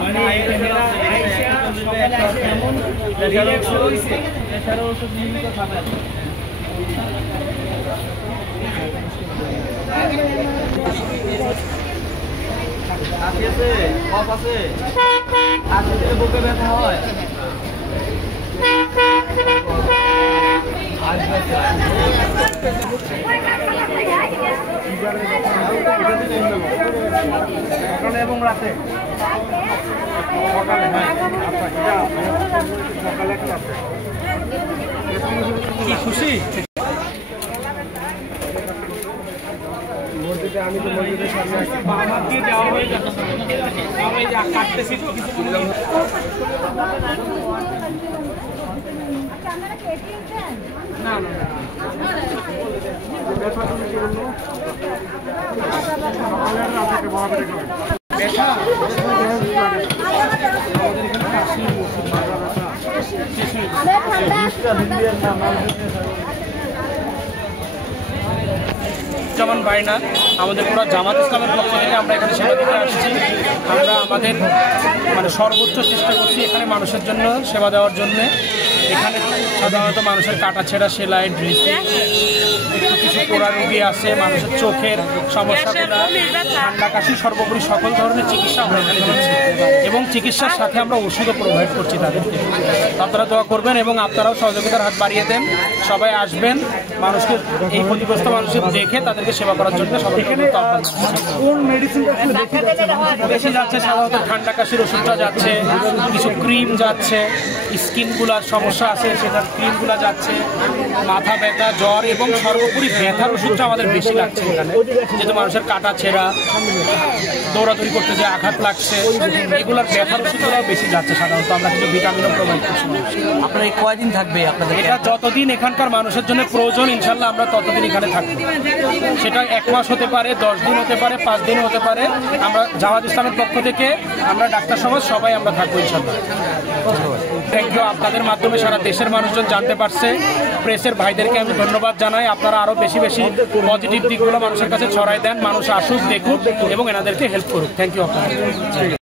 মানে এরা আইসা সকালে আসে এমন রিল্যাক্স হইছে এছাড়া ওষুধ নিয়মিত খাবেন। আছে কফ আছে আছে বুকে ব্যথা হয় এবং রাতে সকালে সকালে কি খুশি আমি তো মসজিদের সামনে আমার দিয়ে দেওয়া হয়ে যাচ্ছে আমি কাটতেছি কিছু না না যেমন বাইনা আমাদের পুরো জামাত ইসলামের পক্ষ থেকে আমরা এখানে সেবা দিতে আসছি। আমরা আমাদের মানে সর্বোচ্চ চেষ্টা করছি এখানে মানুষের জন্য সেবা দেওয়ার জন্যে। এখানে সাধারণত মানুষের কাটা ছেঁড়া সেলাই ড্রেসিং একটু কিছু পোড়া রোগী আছে, মানুষের চোখের সমস্যাগুলো, ঠান্ডা কাশি, সর্বোপরি সকল ধরনের চিকিৎসা আমরা এখানে দিচ্ছি এবং চিকিৎসার সাথে আমরা ওষুধও প্রোভাইড করছি তাদেরকে। আপনারা দোয়া করবেন এবং আপনারাও সহযোগিতার হাত বাড়িয়ে দেন। সবাই আসবেন, মানুষকে এই ক্ষতিগ্রস্ত মানুষকে দেখে তাদেরকে সেবা করার জন্য সবাই বেশি যাচ্ছে। সাধারণত ঠান্ডা কাশির ওষুধটা যাচ্ছে, কিছু ক্রিম যাচ্ছে, স্কিনগুলার সমস্যা আছে সেটার ক্রিমগুলো যাচ্ছে, মাথা ব্যথা, জ্বর এবং সর্বোপরি ব্যথার ওষুধটা আমাদের বেশি লাগছে এখানে, যেহেতু মানুষের কাটা ছেঁড়া, দৌড়াদৌড়ি করতে যে আঘাত লাগছে, এগুলোর ব্যথার ওষুধগুলো বেশি যাচ্ছে। সাধারণত আমরা কিছু ভিটামিনও প্রোভাইড করছি। আপনার এই কয়দিন থাকবে আপনাদের? এটা যতদিন এখানকার মানুষের জন্য প্রয়োজন ইনশাল্লাহ আমরা ততদিন এখানে থাকবো। সেটা 1 মাস হতে পারে, 10 দিন হতে পারে, 5 দিন হতে পারে। আমরা জামাত ইসলামের পক্ষ থেকে আমরা ডাক্তার সমাজ সবাই আমরা থাকবো ইনশাল্লাহ। Thank you. আপনাদের মাধ্যমে সারা দেশের মানুষজন জানতে পারছে। প্রেসের ভাইদেরকে আমি ধন্যবাদ জানাই। আপনারা আরও বেশি বেশি পজিটিভ দিকগুলো মানুষের কাছে ছড়াই দেন, মানুষ আসুক, দেখুক এবং এনাদেরকে হেল্প করুক। থ্যাংক ইউ আপনাদের।